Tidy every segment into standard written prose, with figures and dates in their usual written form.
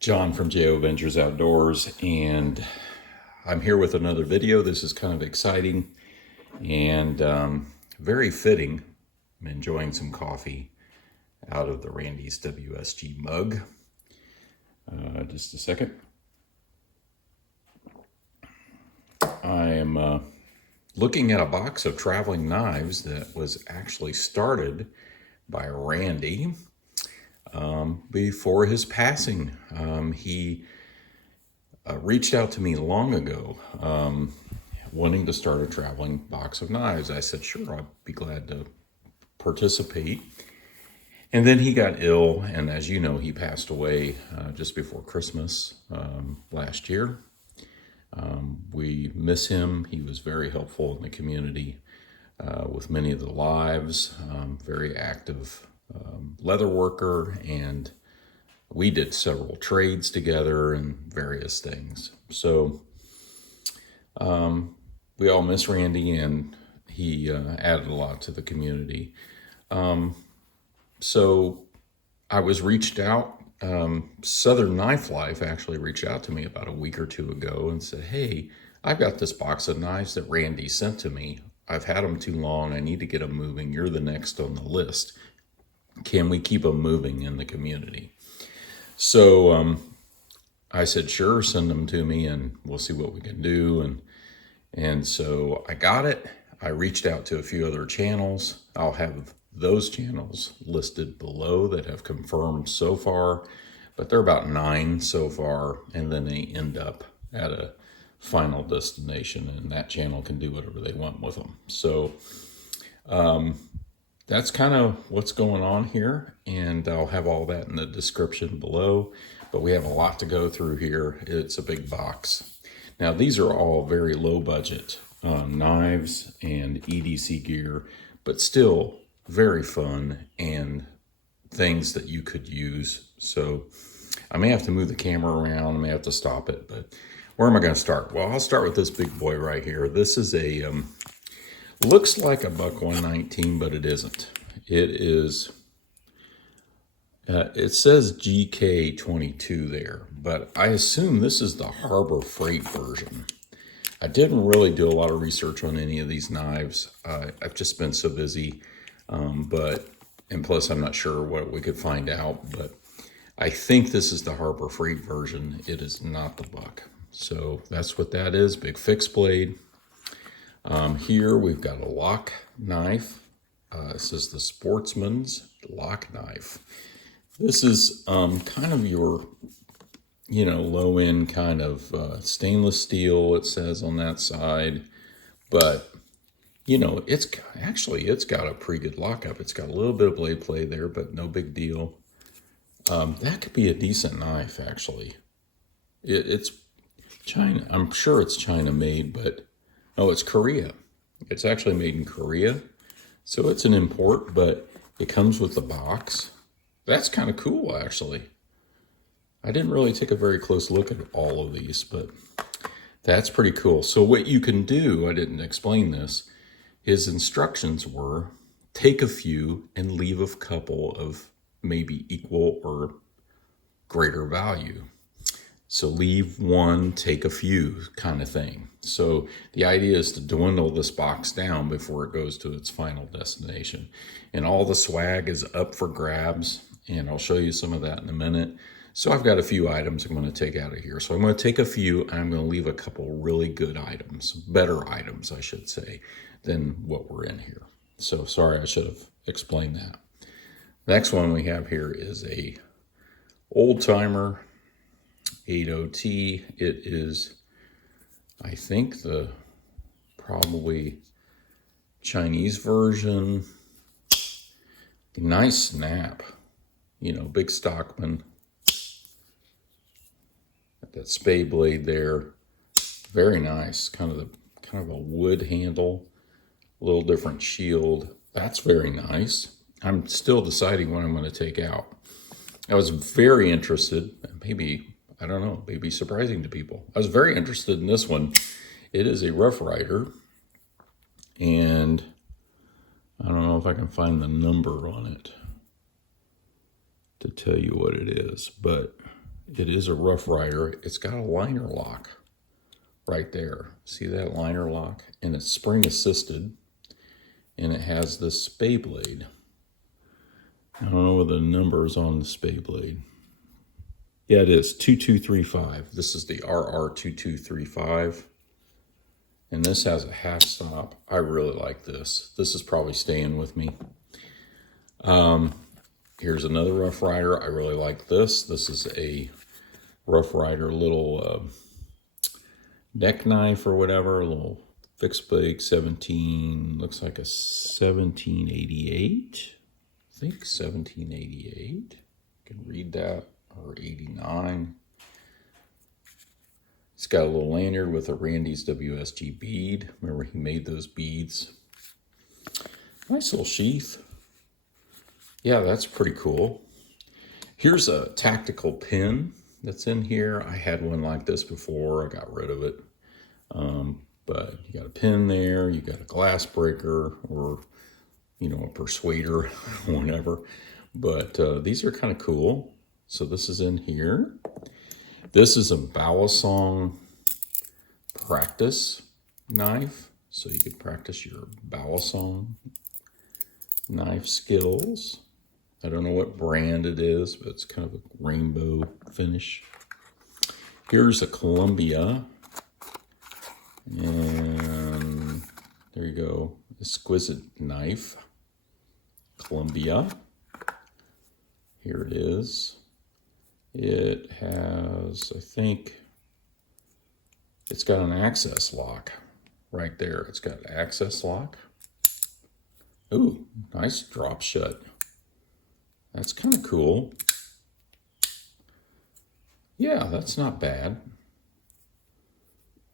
John from JO Ventures Outdoors, and I'm here with another video. This is kind of exciting and very fitting. I'm enjoying some coffee out of the Randy's WSG mug. Just a second. I am looking at a box of traveling knives that was actually started by Randy before his passing. He reached out to me long ago wanting to start a traveling box of knives. I said, sure, I'd be glad to participate. And then he got ill, and as you know, he passed away just before Christmas last year. We miss him. He was very helpful in the community with many of the lives, very active leather worker, and we did several trades together and various things. So we all miss Randy, and he added a lot to the community. So I was reached out. Southern Knife Life actually reached out to me about a week or two ago and said, hey, I've got this box of knives that Randy sent to me. I've had them too long. I need to get them moving. You're the next on the list. Can we keep them moving in the community? So I said, sure, send them to me and we'll see what we can do. And so I got it. I reached out to a few other channels. I'll have those channels listed below that have confirmed so far, but they're about 9 so far, and then they end up at a final destination, and that channel can do whatever they want with them. So that's kind of what's going on here, and I'll have all that in the description below, but we have a lot to go through here. It's a big box. Now, these are all very low budget knives and EDC gear, but still very fun and things that you could use. So I may have to move the camera around, I may have to stop it, but where am I going to start? Well, I'll start with this big boy right here. This is a, looks like a Buck 119, but it isn't. It is, it says GK22 there, but I assume this is the Harbor Freight version. I didn't really do a lot of research on any of these knives. I've just been so busy. And plus I'm not sure what we could find out, but I think this is the Harbor Freight version. It is not the Buck. So that's what that is, big fixed blade. Here we've got a lock knife. This is the Sportsman's lock knife. This is kind of your, low end kind of stainless steel, it says on that side, but it's got a pretty good lockup. It's got a little bit of blade play there, but no big deal. That could be a decent knife, actually. It's China. I'm sure it's China made, but no, it's Korea. It's actually made in Korea. So it's an import, but it comes with the box. That's kind of cool, actually. I didn't really take a very close look at all of these, but that's pretty cool. So what you can do, I didn't explain this, his instructions were take a few and leave a couple of maybe equal or greater value. So leave one, take a few kind of thing. So the idea is to dwindle this box down before it goes to its final destination. And all the swag is up for grabs, and I'll show you some of that in a minute. So I've got a few items I'm going to take out of here. So I'm going to take a few, and I'm going to leave a couple really good items, better items, I should say, than what were in here. So sorry, I should have explained that. Next one we have here is a old timer 80T. It is, I think, the probably Chinese version. Nice snap, big stockman. Got that spade blade there, very nice. Kind of a wood handle. A little different shield. That's very nice. I'm still deciding what I'm going to take out. I was very interested, maybe, I don't know, maybe surprising to people. I was very interested in this one. It is a Rough Rider, and I don't know if I can find the number on it to tell you what it is, but It is a Rough Rider. It's got a liner lock right there. See that liner lock? And it's spring assisted. And it has this spay blade. I don't know what the number is on the spay blade. Yeah, it is 2235. This is the RR2235. And this has a half stop. I really like this. This is probably staying with me. Here's another Rough Rider. I really like this. This is a Rough Rider little neck knife or whatever, a little fixed blade 17, looks like a 1788. I think 1788. You can read that, or 89. It's got a little lanyard with a Randy's WSG bead. Remember, he made those beads. Nice little sheath. Yeah, that's pretty cool. Here's a tactical pin that's in here. I had one like this before. I got rid of it. But you got a pin there. You got a glass breaker, or, you know, a persuader, whatever. But these are kind of cool. So this is in here. This is a Bowong practice knife. So you could practice your Bowong knife skills. I don't know what brand it is, but it's kind of a rainbow finish. Here's a Columbia. And there you go. Exquisite knife. Columbia. Here it is. It has, I think, it's got an access lock right there. It's got an access lock. Ooh, nice drop shut. That's kind of cool. Yeah, that's not bad.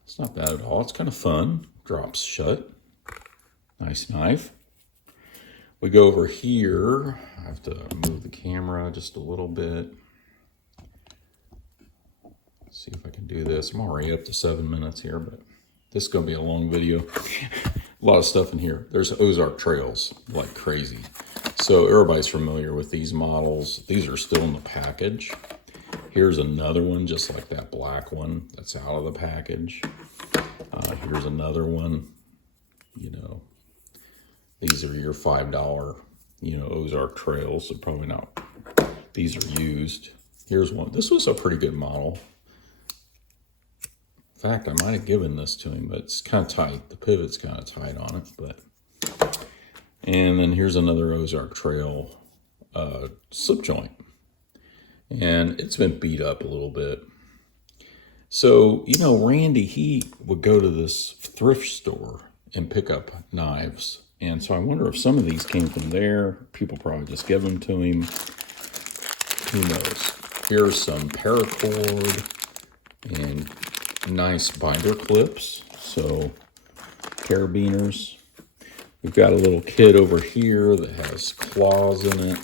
It's not bad at all. It's kind of fun. Drops shut. Nice knife. We go over here. I have to move the camera just a little bit. Let's see if I can do this. I'm already up to 7 minutes here, but this is going to be a long video. A lot of stuff in here. There's Ozark Trails, like crazy. So everybody's familiar with these models. These are still in the package. Here's another one, just like that black one that's out of the package. Here's another one. You know, these are your $5, you know, Ozark Trails. So probably not. These are used. Here's one. This was a pretty good model. In fact, I might have given this to him, but it's kind of tight. The pivot's kind of tight on it, but. And then here's another Ozark Trail slip joint. And it's been beat up a little bit. So, you know, Randy, he would go to this thrift store and pick up knives. And so I wonder if some of these came from there. People probably just give them to him. Who knows? Here's some paracord and nice binder clips. So, carabiners. We've got a little kit over here that has claws in it.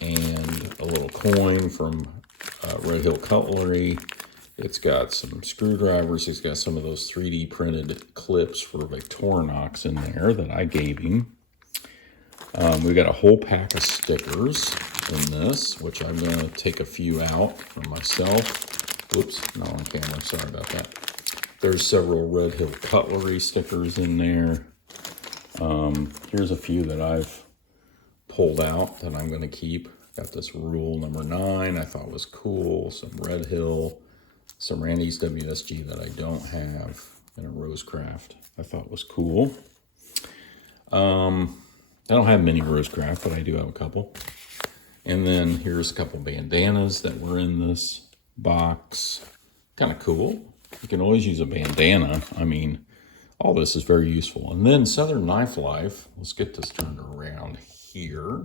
And a little coin from Red Hill Cutlery. It's got some screwdrivers. It's got some of those 3D printed clips for Victorinox in there that I gave him. We got a whole pack of stickers in this, which I'm going to take a few out for myself. Whoops, not on camera. Sorry about that. There's several Red Hill Cutlery stickers in there. Here's a few that I've pulled out that I'm going to keep. Got this rule number 9 I thought was cool. Some Red Hill, some Randy's WSG that I don't have, and a Rosecraft I thought was cool. I don't have many Rosecraft, but I do have a couple. And then here's a couple bandanas that were in this box. Kind of cool. You can always use a bandana. I mean, all this is very useful. And then Southern Knife Life, let's get this turned around here.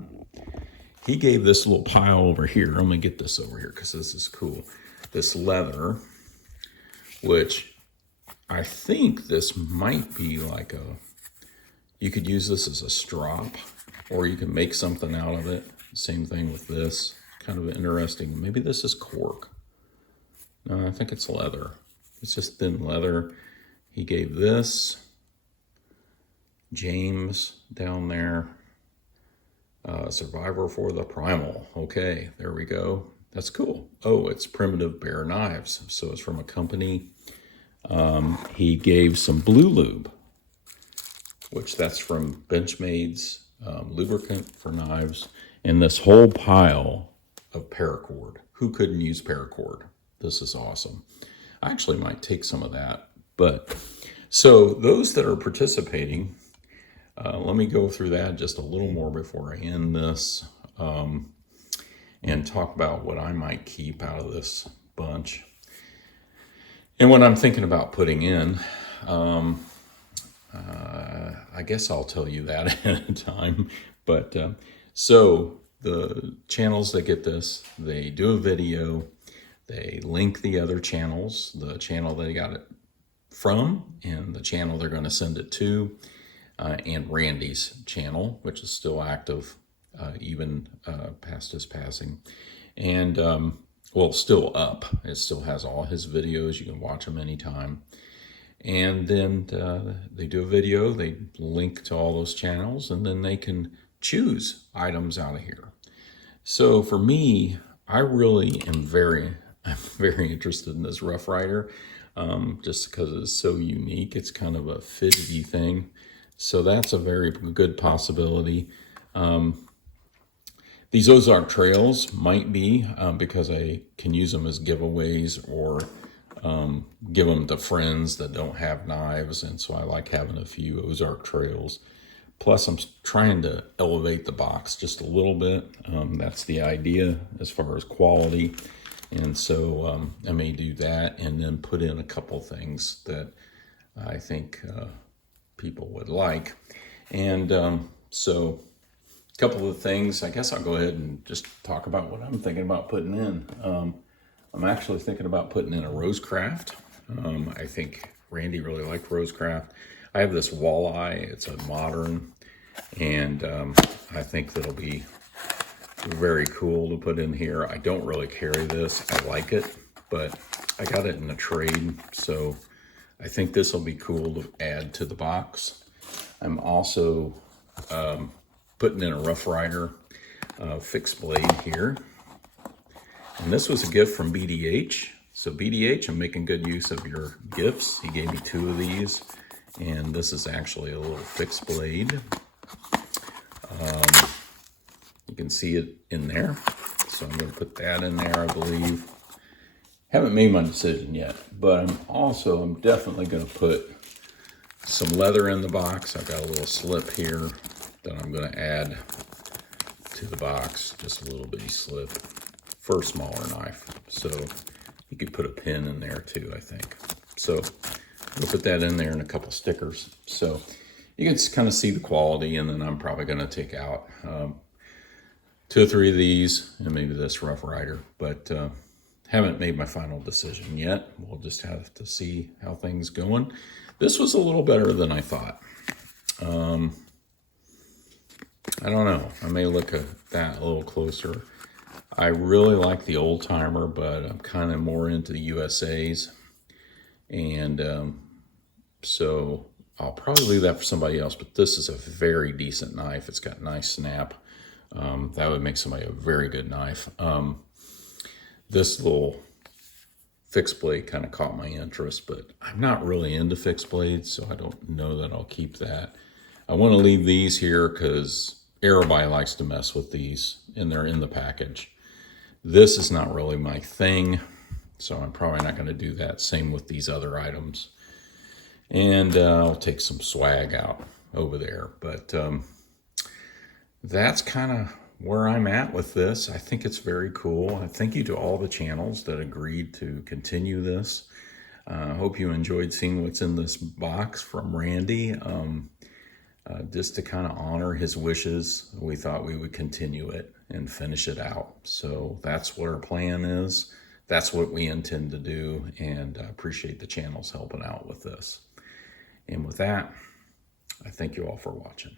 He gave this little pile over here. I'm going to get this over here because this is cool. This leather, which I think this might be like a, you could use this as a strop, or you can make something out of it. Same thing with this. Kind of interesting. Maybe this is cork. No, I think it's leather. It's just thin leather. He gave this. James down there. Survivor for the Primal. Okay, there we go. That's cool. Oh, it's Primitive Bear Knives. So it's from a company. He gave some Blue Lube, which that's from Benchmade's lubricant for knives, and this whole pile of paracord. Who couldn't use paracord? This is awesome. I actually might take some of that. But so those that are participating, let me go through that just a little more before I end this, and talk about what I might keep out of this bunch. And what I'm thinking about putting in, I guess I'll tell you that ahead of time. But so the channels that get this, they do a video, they link the other channels, the channel they got it from and the channel they're going to send it to, and Randy's channel, which is still active even past his passing. And well, still up. It still has all his videos. You can watch them anytime. And then they do a video, they link to all those channels, and then they can choose items out of here. So for me, I really am very interested in this Rough Rider, just because it's so unique. It's kind of a fidgety thing. So that's a very good possibility. These Ozark Trails might be, because I can use them as giveaways or give them to friends that don't have knives, and so I like having a few Ozark Trails. Plus, I'm trying to elevate the box just a little bit. That's the idea as far as quality, and so I may do that and then put in a couple things that I think people would like. And so a couple of things, I guess I'll go ahead and just talk about what I'm thinking about putting in. I'm actually thinking about putting in a Rosecraft. I think Randy really liked Rosecraft. I have this walleye. It's a modern, and I think that'll be very cool to put in here. I don't really carry this. I like it, but I got it in a trade, so I think this will be cool to add to the box. I'm also putting in a Rough Rider fixed blade here. And this was a gift from BDH. So BDH, I'm making good use of your gifts. He gave me 2 of these. And this is actually a little fixed blade. You can see it in there. So I'm going to put that in there, I believe. Haven't made my decision yet. But I'm definitely going to put some leather in the box. I've got a little slip here that I'm going to add to the box. Just a little bitty slip for a smaller knife. So you could put a pin in there too, I think. So we'll put that in there and a couple stickers. So you can kind of see the quality, and then I'm probably going to take out 2 or 3 of these and maybe this Rough Rider, but haven't made my final decision yet. We'll just have to see how things going. This was a little better than I thought. I don't know. I may look at that a little closer. I really like the Old Timer, but I'm kind of more into the USAs. And so I'll probably leave that for somebody else, but this is a very decent knife. It's got nice snap. That would make somebody a very good knife. This little fixed blade kind of caught my interest, but I'm not really into fixed blades, so I don't know that I'll keep that. I want to leave these here because Aerobuy likes to mess with these, and they're in the package. This is not really my thing, so I'm probably not going to do that. Same with these other items. And I'll take some swag out over there. But that's kind of where I'm at with this. I think it's very cool. Thank you to all the channels that agreed to continue this. I hope you enjoyed seeing what's in this box from Randy. Just to kind of honor his wishes, we thought we would continue it and finish it out. So that's what our plan is. That's what we intend to do, and I appreciate the channels helping out with this. And with that, I thank you all for watching.